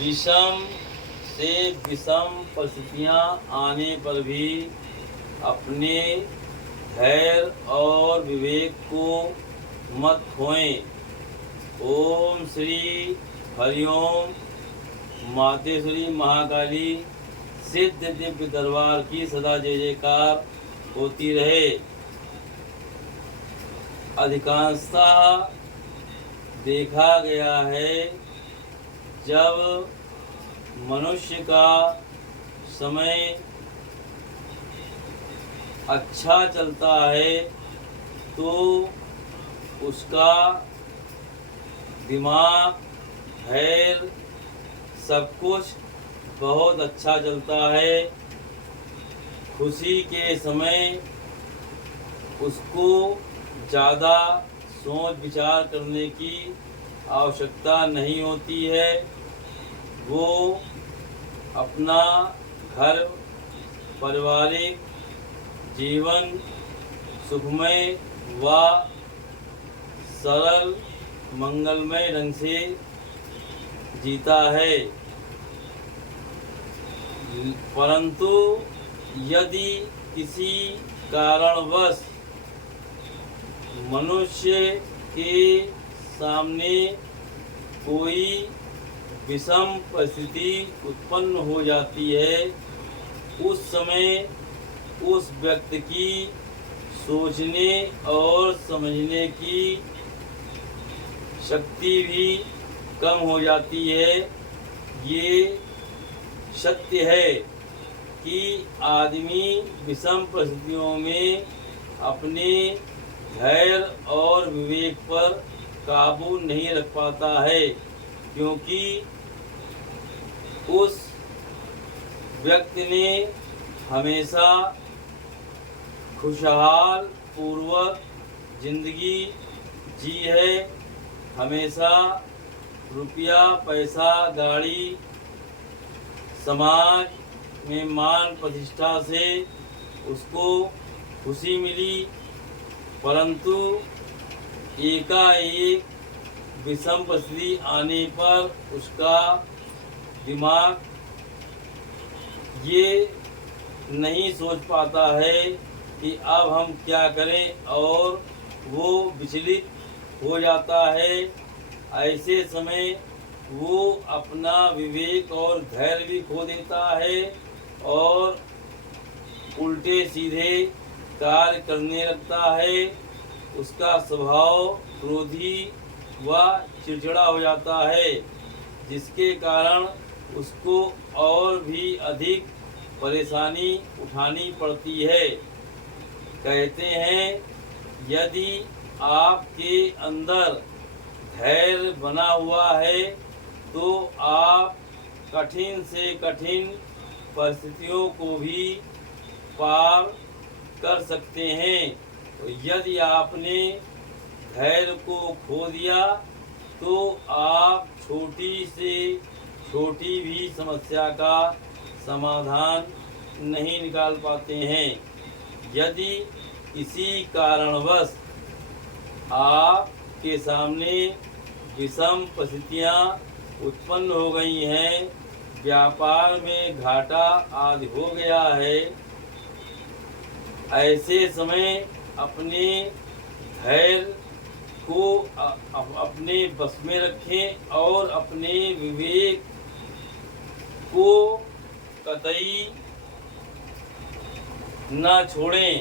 विषम से विषम परिस्थितियाँ आने पर भी अपने धैर्य और विवेक को मत खोएं। ओम श्री हरिओम मातेश्वरी महाकाली सिद्ध दिव्य दरबार की सदा जय जयकार होती रहे। अधिकांशतः देखा गया है, जब मनुष्य का समय अच्छा चलता है तो उसका दिमाग, धैर्य, सब कुछ बहुत अच्छा चलता है। खुशी के समय उसको ज़्यादा सोच विचार करने की आवश्यकता नहीं होती है। वो अपना घर पारिवारिक जीवन सुखमय व सरल मंगलमय ढंग से जीता है। परंतु यदि किसी कारणवश मनुष्य के सामने कोई विषम परिस्थिति उत्पन्न हो जाती है, उस समय उस व्यक्ति की सोचने और समझने की शक्ति भी कम हो जाती है। ये सत्य है कि आदमी विषम परिस्थितियों में अपने धैर्य और विवेक पर काबू नहीं रख पाता है, क्योंकि उस व्यक्ति ने हमेशा खुशहाल पूर्वक जिंदगी जी है। हमेशा रुपया पैसा गाड़ी समाज में मान प्रतिष्ठा से उसको खुशी मिली, परंतु एकाएक विषम परिस्थिति आने पर उसका दिमाग ये नहीं सोच पाता है कि अब हम क्या करें, और वो विचलित हो जाता है। ऐसे समय वो अपना विवेक और धैर्य भी खो देता है और उल्टे सीधे कार्य करने लगता है। उसका स्वभाव क्रोधी व चिड़चिड़ा हो जाता है, जिसके कारण उसको और भी अधिक परेशानी उठानी पड़ती है। कहते हैं, यदि आपके अंदर धैर्य बना हुआ है तो आप कठिन से कठिन परिस्थितियों को भी पार कर सकते हैं। तो यदि आपने धैर्य को खो दिया तो आप छोटी से छोटी भी समस्या का समाधान नहीं निकाल पाते हैं। यदि किसी कारणवश आपके सामने विषम परिस्थितियाँ उत्पन्न हो गई हैं, व्यापार में घाटा आदि हो गया है, ऐसे समय अपने धैर्य को अपने बस में रखें और अपने विवेक को कतई न छोड़ें।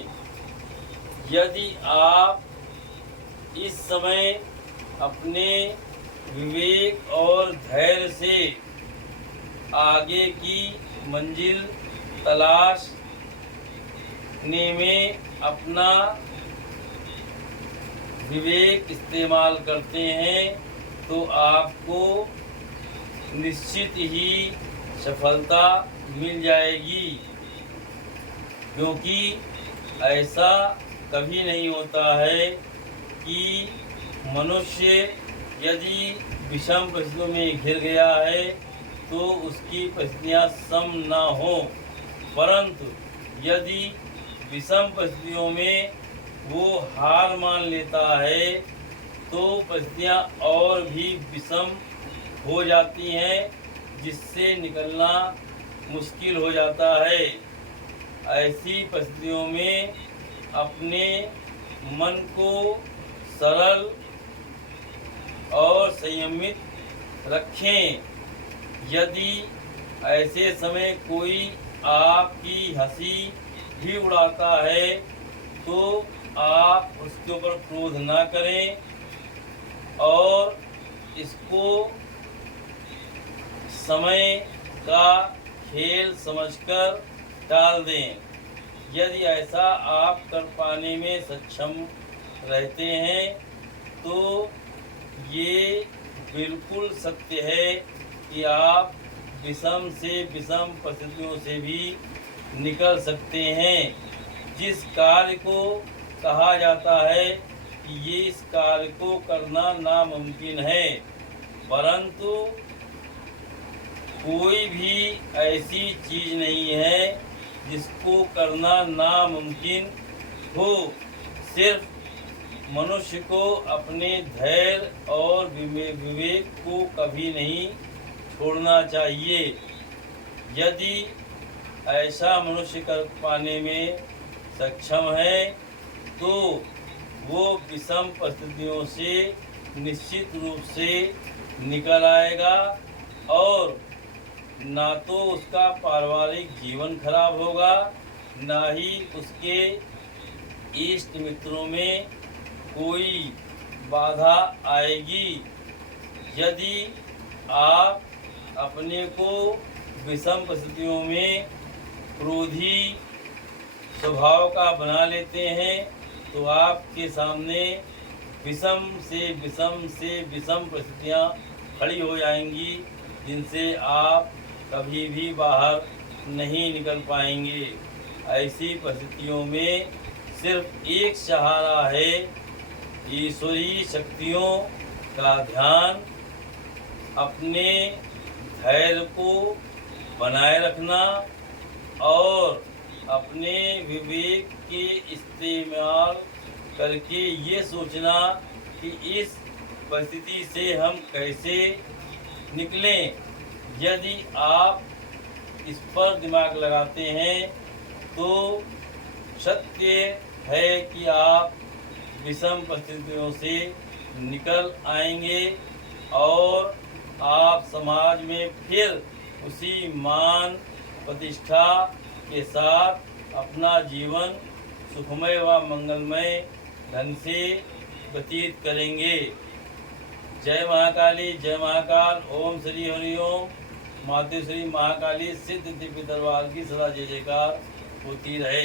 यदि आप इस समय अपने विवेक और धैर्य से आगे की मंजिल तलाशने में अपना विवेक इस्तेमाल करते हैं तो आपको निश्चित ही सफलता मिल जाएगी, क्योंकि ऐसा कभी नहीं होता है कि मनुष्य यदि विषम परिस्थितियों में घिर गया है तो उसकी परिस्थितियाँ सम न हो, परंतु यदि विषम परिस्थितियों में वो हार मान लेता है तो परिस्थितियाँ और भी विषम हो जाती हैं, जिससे निकलना मुश्किल हो जाता है। ऐसी परिस्थितियों में अपने मन को सरल और संयमित रखें। यदि ऐसे समय कोई आपकी हंसी भी उड़ाता है तो आप उसके ऊपर क्रोध ना करें और इसको समय का खेल समझकर टाल दें। यदि ऐसा आप कर पाने में सक्षम रहते हैं तो ये बिल्कुल सत्य है कि आप विषम से विषम परिस्थितियों से भी निकल सकते हैं। जिस कार्य को कहा जाता है कि ये इस कार्य को करना नामुमकिन है, परंतु कोई भी ऐसी चीज नहीं है जिसको करना नामुमकिन हो। सिर्फ मनुष्य को अपने धैर्य और विवेक को कभी नहीं छोड़ना चाहिए। यदि ऐसा मनुष्य कर पाने में सक्षम है तो वो विषम परिस्थितियों से निश्चित रूप से निकल आएगा और ना तो उसका पारिवारिक जीवन खराब होगा, ना ही उसके इष्ट मित्रों में कोई बाधा आएगी। यदि आप अपने को विषम परिस्थितियों में क्रोधी स्वभाव का बना लेते हैं तो आपके सामने विषम से विषम परिस्थितियाँ खड़ी हो जाएंगी जिनसे आप कभी भी बाहर नहीं निकल पाएंगे। ऐसी परिस्थितियों में सिर्फ एक सहारा है, ईश्वरीय शक्तियों का ध्यान, अपने धैर्य को बनाए रखना और अपने विवेक के इस्तेमाल करके ये सोचना कि इस परिस्थिति से हम कैसे निकलें। यदि आप इस पर दिमाग लगाते हैं तो सत्य है कि आप विषम परिस्थितियों से निकल आएंगे और आप समाज में फिर उसी मान प्रतिष्ठा के साथ अपना जीवन सुखमय व मंगलमय ढंग से व्यतीत करेंगे। जय महाकाली, जय महाकाल। ओम श्री हरि ओम। माते श्री महाकाली सिद्ध दिव्य दरबार की सदा जय जयकार होती रहे।